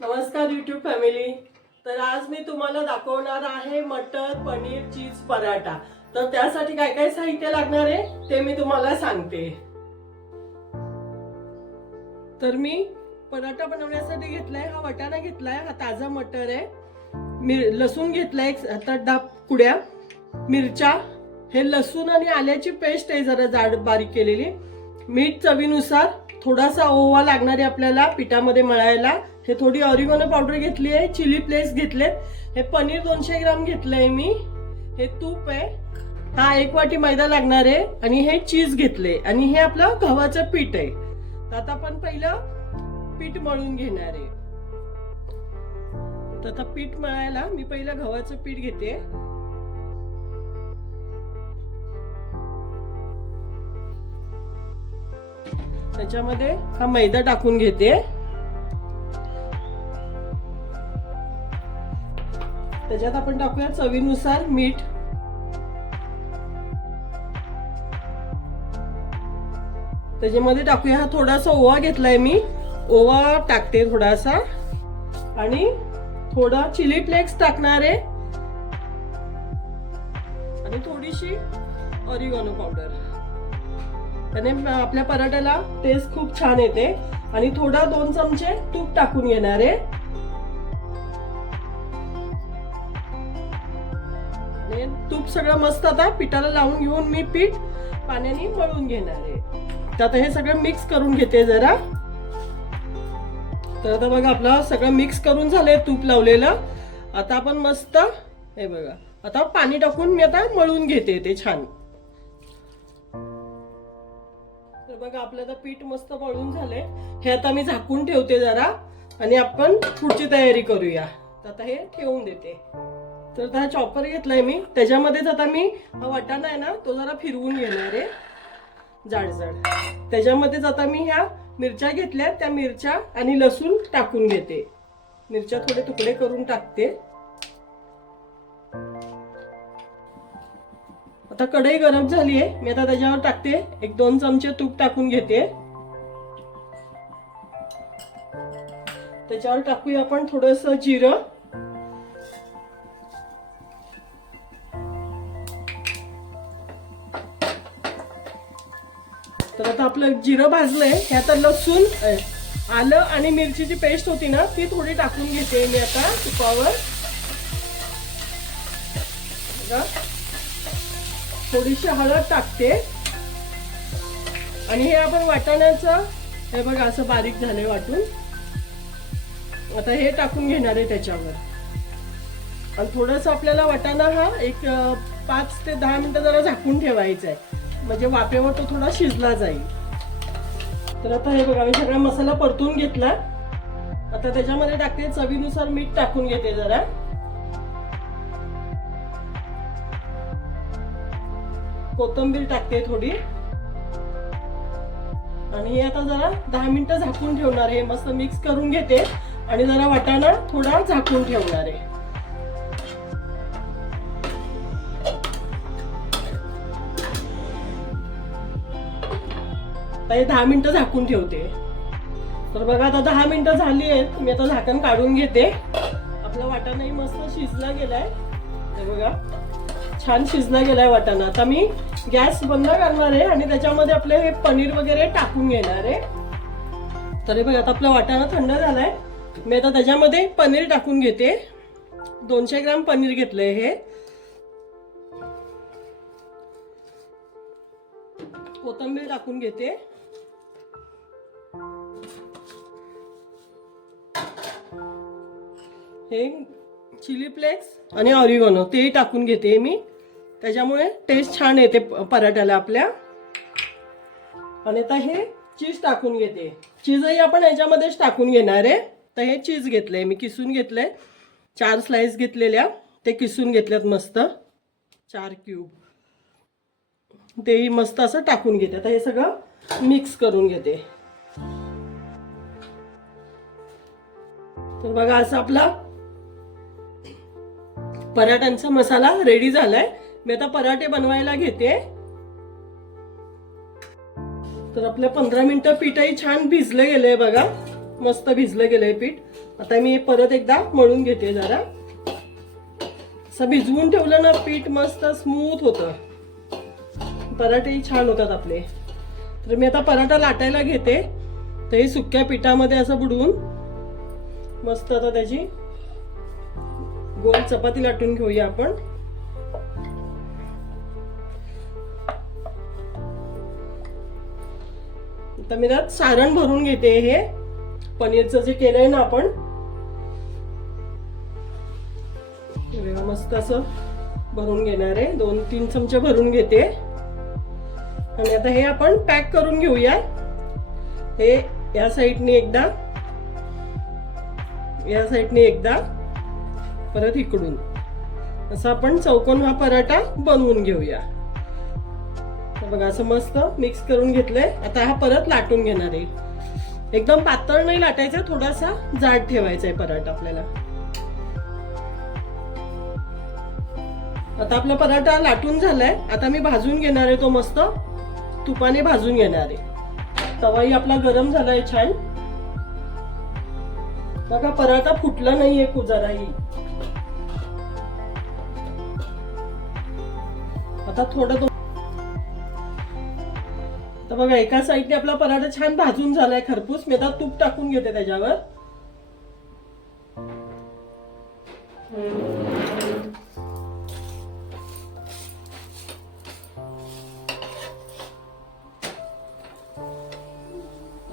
नमस्कार YouTube family. तर आज मी तुम्हाला दाखवणार आहे मटर पनीर चीज पराठा। तर त्यासाठी काय काय साहित्य लागणार आहे ते मी तुम्हाला सांगते। तर मी पराठा बनवण्यासाठी घेतलाय हा वाटाणा घेतलाय, हा ताजा मटर आहे, लसूण घेतलाय 7-10 कुड्या, मिरच्या, हे लसूण आणि आल्याची पेस्ट आहे जरा जाड बारीक केलेली, मीठ चवीनुसार, थोडासा ओवा लागणार आहे आपल्याला पिठामध्ये मळायला, हे थोडी ऑरिगॅनो पावडर घेतली आहे, चिली फ्लेक्स घेतले, हे पनीर 200 ग्राम घेतलंय मी, हे तूप आहे, हा 1 वाटी मैदा लागणार आहे, आणि हे चीज घेतले, आणि हे आपलं गव्हाचं पीठ आहे। तर आता आपण पहिलं पीठ मळून घेणार आहे। तर आता पीठ मळायला मी पहिलं गव्हाचं पीठ घेते, त्याच्यामध्ये हा मैदा टाकून घेते, त्याच्यात आपण टाकूया चवीनुसार मीठ, त्याच्यामध्ये टाकूया हा थोडासा ओवा घेतलाय मी, ओवा टाकते थोडासा, आणि थोडा चिली फ्लेक्स टाकणार आहे, आणि थोडीशी ऑरिगॅनो पावडर, त्याने आपल्या पराठ्याला टेस्ट खूप छान येते, आणि थोडा 2 चमचे तूप टाकून घेणार आहे, तूप सगळं मस्त आता पिठाला लावून घेऊन मी पीठ पाण्याने मळून घेणार आहे। तर आता हे सगळं मिक्स करून घेते जरा। तर आता बघा आपलं सगळं मिक्स करून झालंय तूप लावलेलं, आता आपण मस्त हे बघा आता पाणी टाकून मी आता मळून घेते ते छान। तर बघा आपलं आता पीठ मस्त मळून झालंय, हे आता मी झाकून ठेवते जरा, आणि आपण पुढची तयारी करूया। तर आता हे ठेवून देते। तर आता चॉपर घेतलाय मी, त्याच्यामध्येच आता मी हा वाटाणा आहे ना तो जरा फिरवून घेणार आहे जाड जाड, त्याच्यामध्येच आता मी ह्या मिरच्या घेतल्या, त्या मिरच्या आणि लसूण टाकून घेते, मिरच्या थोडे तुकडे करून टाकते। आता कढई गरम झाली आहे, मी आता त्याच्यावर टाकते 1-2 चमचे तूप टाकून घेते, त्याच्यावर टाकूया आपण थोडस जिरं, तर आता आपलं जिरं भाजलंय, हे आता लसूण, आलं आणि मिरचीची पेस्ट होती ना ती थोडी टाकून घेते मी आता तुपावर, थोडीशी हळद टाकते, आणि हे आपण वाटाण्याचं हे बघा असं बारीक झालंय वाटून, आता हे टाकून घेणार आहे त्याच्यावर, आणि थोडस आपल्याला वाटाणा हा एक 5 ते 10 मिनिटं जरा झाकून ठेवायचा आहे, म्हणजे वाफेवर तो थोडा शिजला जाईल। तर आता हे बघा मी सगळा मसाला परतून घेतला, आता त्याच्यामध्ये टाकते चवीनुसार मीठ टाकून घेते जरा, कोथिंबीर टाकते थोडी, आणि हे आता जरा 10 मिनिटं झाकून ठेवणार आहे, मस्त मिक्स करून घेते, आणि जरा वाटाणा थोडा झाकून ठेवणार आहे। आता हे 10 मिनिटं झाकून ठेवते। तर बघा आता 10 मिनिटं झाली आहेत, मी आता झाकण काढून घेते, आपला वाटाणाही मस्त शिजला गेलाय, हे बघा छान शिजला गेलाय वाटाणा। आता मी गॅस बंद करणार आहे, आणि त्याच्यामध्ये आपले हे पनीर वगैरे टाकून घेणार आहे। तर हे बघा आता आपला वाटाणा थंड झालाय, मी आता त्याच्यामध्ये पनीर टाकून घेते, 200 ग्राम पनीर घेतलंय, हे कोथिंबीर टाकून घेते, हे चिली फ्लेक्स आणि ऑरिगॅनो तेही टाकून घेते मी, त्याच्यामुळे टेस्ट छान येते पराठ्याला आपल्या, आणि आता हे चीज टाकून घेते, चीजही आपण याच्यामध्येच टाकून घेणार आहे। तर हे चीज घेतलंय मी, किसून घेतलंय, 4 स्लाइस घेतलेल्या, ते किसून घेतल्यात मस्त 4 क्यूब, तेही मस्त असं टाकून घेते। आता हे सगळं मिक्स करून घेते। तर बघा असा आपला पराठ्यांचा मसाला रेडी झालाय, मी आता पराठे बनवायला घेते। तर आपलं 15 मिनिटं पीठही छान भिजलं गेलंय बघा, मस्त भिजलं गेलंय पीठ। आता मी परत एकदा मळून घेते जरा. असं भिजवून ठेवलं ना पीठ मस्त स्मूथ होतं, पराठेही छान होतात आपले. तर मी आता पराठा लाटायला घेते. तर हे सुक्या पिठामध्ये असं बुडवून मस्त आता त्याची गोल चपाती लाटून घेऊया आपण. आता मी त्यात सारण भरून घेते. हे पनीरचं जे केलंय ना आपण, मस्त असं भरून घेणार आहे. 2-3 चमचे भरून घेते. आणि आता हे आपण पॅक करून घेऊया. हे या साईडने एकदा, या साईडने एकदा, परत इकडून असं आपण चौकोन हा पराठा बनवून घेऊया. बघा असं मस्त मिक्स करून घेतलंय. आता हा परत लाटून घेणार आहे. एकदम पातळ नाही लाटायचा, थोडासा जाड ठेवायचा आहे पराठा आपल्याला. आता आपला पराठा लाटून झालाय. आता मी भाजून घेणार आहे तो, मस्त तुपाने भाजून घेणार आहे. तवाही आपला गरम झालाय छान. बघा पराठा फुटला नाहीये जराही. आता थोडं तर बघा एका साईडने आपला पराठा छान भाजून झालाय खरपूस. मी आता तूप टाकून घेते त्याच्यावर.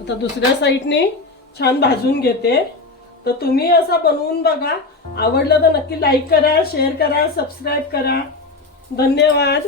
आता दुसऱ्या साईडने छान भाजून घेते. तर तुम्ही असा बनवून बघा. आवडलं तर नक्की लाईक करा, शेअर करा, सबस्क्राईब करा. धन्यवाद.